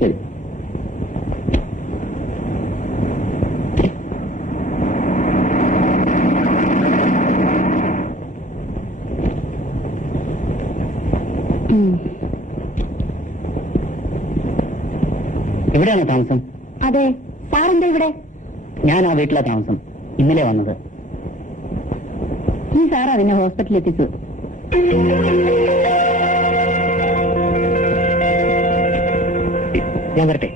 ശരി. എവിടെയാണോ താമസം? അതെ, സാറെന്താ ഇവിടെ? ഞാൻ ആ വീട്ടിലെ താമസം. ഇന്നലെ വന്നത്. ഈ സാറാ അതിനെ ഹോസ്പിറ്റലിൽ എത്തിച്ചു. ഞാൻ വരട്ടെ.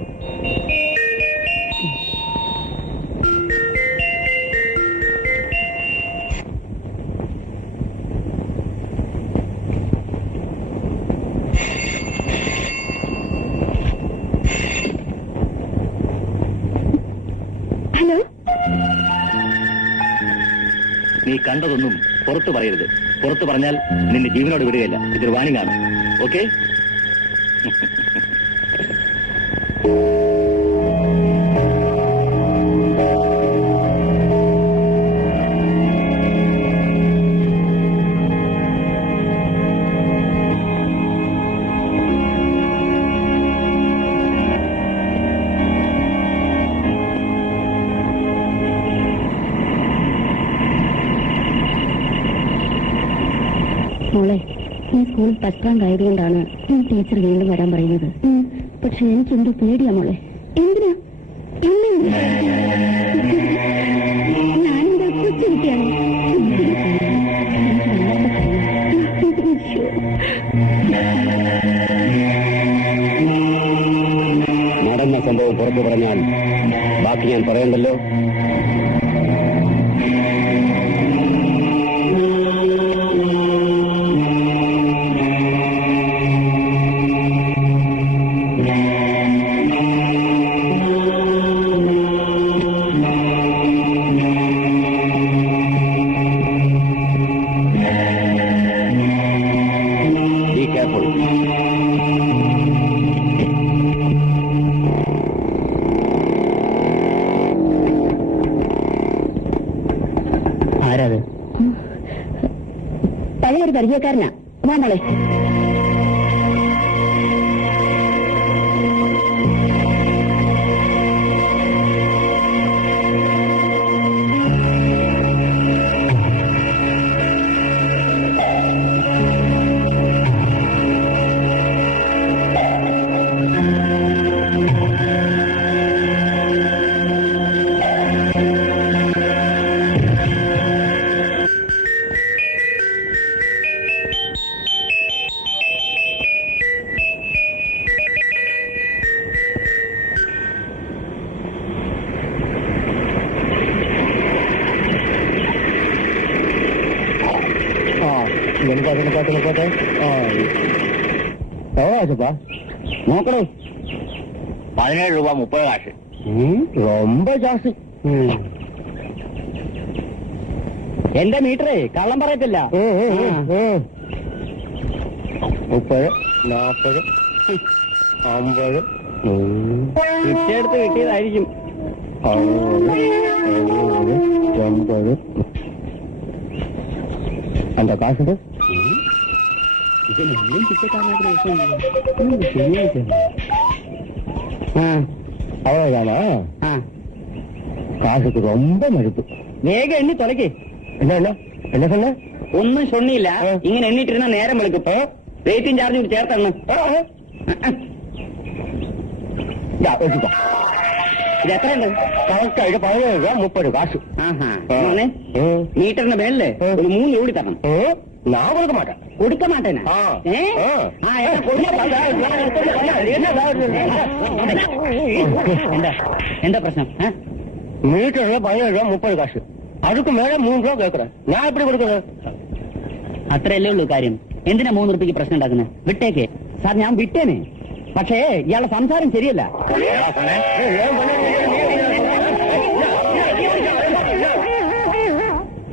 ഹലോ. നീ കണ്ടതൊന്നും പുറത്തു പറയരുത്. പുറത്തു പറഞ്ഞാൽ നിന്റെ ജീവനോട് വിടുകയില്ല. ഇതൊരു വാണിംഗ് ആണ്. ഓക്കെ? മോളെ, ഈ സ്കൂളിൽ ഫസ്റ്റ് റാങ്ക് ആയതുകൊണ്ടാണ് ഈ ടീച്ചർ വീണ്ടും വരാൻ പറയുന്നത്. പക്ഷെ എനിക്കെന്തോ പേടിയാ മോളെ. എന്തിനാ? ഞാനെന്താ കൊച്ചുകുട്ടിയാണ്. നടന്ന സംഭവം പുറത്തു പറഞ്ഞാൽ ബാക്കി ഞാൻ പറയണ്ടല്ലോ. ആരാത്? പഴയൊരു പരിചയക്കാരനാ. വാ മോളെ. നോക്കണോ? 17 രൂപ 30 കാശ്. ரொம்ப ജാസ്തി. എന്റെ മീറ്ററേ കള്ളം പറയത്തില്ല. 30, 40, 50 ഇച്ചെടുത്ത് കിട്ടിയതായിരിക്കും. 60, 70, 80. എന്താ കാശുണ്ട്? ഇതിനെല്ലാം அவ்வளவுதானா? காசுக்கு ரொம்ப மதிப்பு. வேக எண்ணி தொலைக்கு. என்ன என்ன என்ன சொன்ன? ஒன்னும் சொன்னிല്ല. ഇങ്ങനെ എണ്ണിട്ടിരുന്ന നേരം വെളുക്കും. വെയിറ്റിംഗ് ചാർജ് കൂടി ചേർത്താണ്. ഇത് എത്രയുണ്ട്? കണക്കായിട്ട് 17 രൂപ 30 കാശ്. മീറ്ററിന്റെ മേളില് ഒരു 3 കൂടി തരണം. ഞാൻ കൊടുക്ക മാട്ടേൻ. കൊടുക്ക മാട്ടേനാ? എന്താ പ്രശ്നം? മീറ്ററിന് 17 രൂപ 30 കാശ്. அதுக்கு மேல 3 രൂപ കേൾക്കറ. ഞാൻ എപ്പടി കൊടുക്കുന്നത്? അത്രയല്ലേ ഉള്ളൂ കാര്യം. എന്തിനാ 3 രൂപയ്ക്ക് പ്രശ്നം ഉണ്ടാക്കുന്നത്? വിട്ടേക്ക് സാർ. ഞാൻ വിട്ടേനെ. പക്ഷേ ഇയാളുടെ സംസാരം ശരിയല്ല.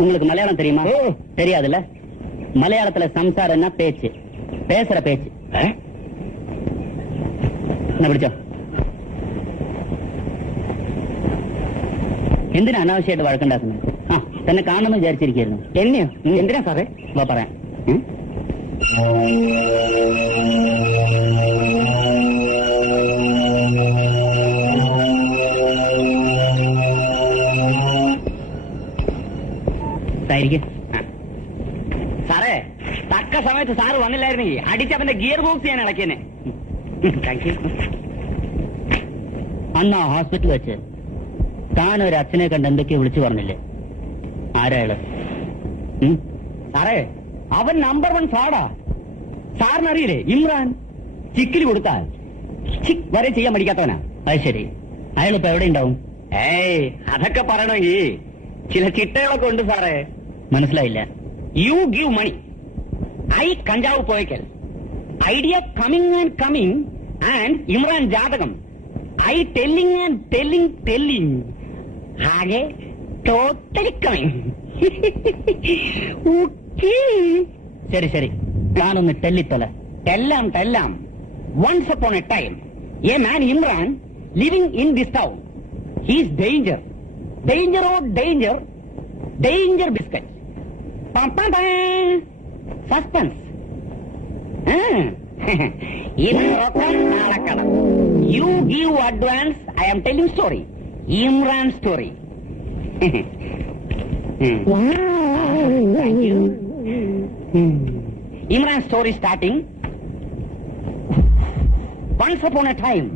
உங்களுக்கு மலையாளம் தெரியுமா? தெரியாதுல்ல. மலையாளத்துல சம்சாரம்னா பேச்சு, பேசுற பேச்சு. என்ன പിടിച്ചോ? എന്തിനാ അനാവശ്യമായിട്ട് വഴക്കുണ്ടാക്കുന്നത്? തന്നെ കാണുമെന്ന് വിചാരിച്ചിരിക്കുന്നു. എന്നെയോ? എന്തിനാ സാറേ? വാ പറയാം. ആയിരിക്കും. സാറേ, തക്ക സമയത്ത് സാറ് വന്നില്ലായിരുന്നെങ്കിൽ അടിച്ചവന്റെ ഗിയർ ബോക്സ് ഞാൻ ഇളക്കിയെന്നെ. Thank you. അന്ന് ആ ഹോസ്പിറ്റൽ വെച്ച് താൻ ഒരു അച്ഛനെ കണ്ട് എന്തൊക്കെയോ വിളിച്ചു പറഞ്ഞില്ലേ? ആരാള്? സാറേ, അവൻ നമ്പർ 1 ഫ്രോഡാ. സാറിനറിയില്ലേ ഇമ്രാൻ? ചിക്കിൽ കൊടുത്താൽ ചിക്ക് വരെ ചെയ്യാൻ പഠിക്കാത്തവനാ. അത് ശരി. അയാളിപ്പോ എവിടെ ഉണ്ടാവും? ഏയ്, അതൊക്കെ പറയണമെങ്കിൽ ചില ചിട്ടകളൊക്കെ ഉണ്ട് സാറേ. മനസ്സിലായില്ല. യു ഗീവ് മണി, ഐ കഞ്ചാവ് പോയക്കൽ, ഐഡിയ കമ്മിങ് ആൻഡ് ഇമ്രാൻ ജാതകം, ഐ ടെല്ലിങ് ആൻഡ് ടെല്ലിങ് ಹಾಗೆ ടോട്ടലി കമ്മിങ്. ശരി ശരി, ഞാനൊന്ന് ടെല്ലിത്തല. ടെല്ലാം. Once upon a time a man Imran living in this town. He's danger biscuit. Suspense. ഇത് നാളെ കട. You give advance. I am telling story, Imran story. Imran story starting. Once upon a time.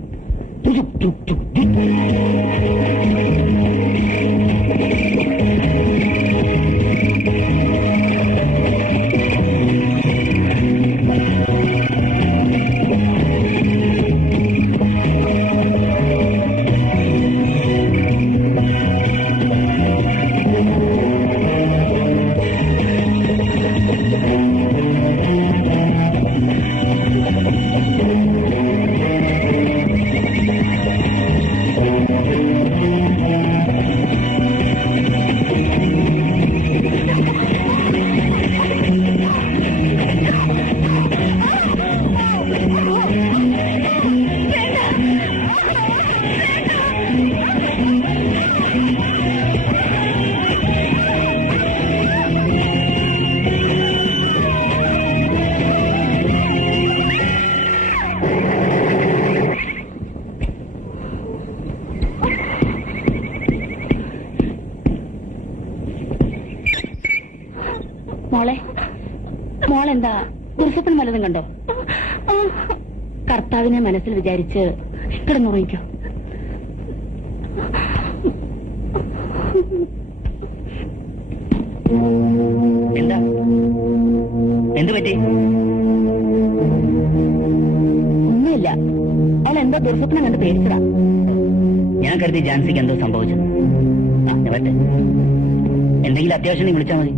മോളെന്താ ദുർസ്വപ്നം വല്ലതും കണ്ടോ? കർത്താവിനെ മനസ്സിൽ വിചാരിച്ച് കിടന്നുറങ്ങിക്കോ. എന്താ എന്തു പറ്റി? ഒന്നുമില്ല, അവൾ എന്തോ ദുർസ്വപ്നം കണ്ട് പേടിച്ചതാ. ഞാൻ കരുതി ജാൻസിക്ക് എന്തോ സംഭവിച്ചു. എന്തെങ്കിലും അത്യാവശ്യം നീ വിളിച്ചാൽ മതി.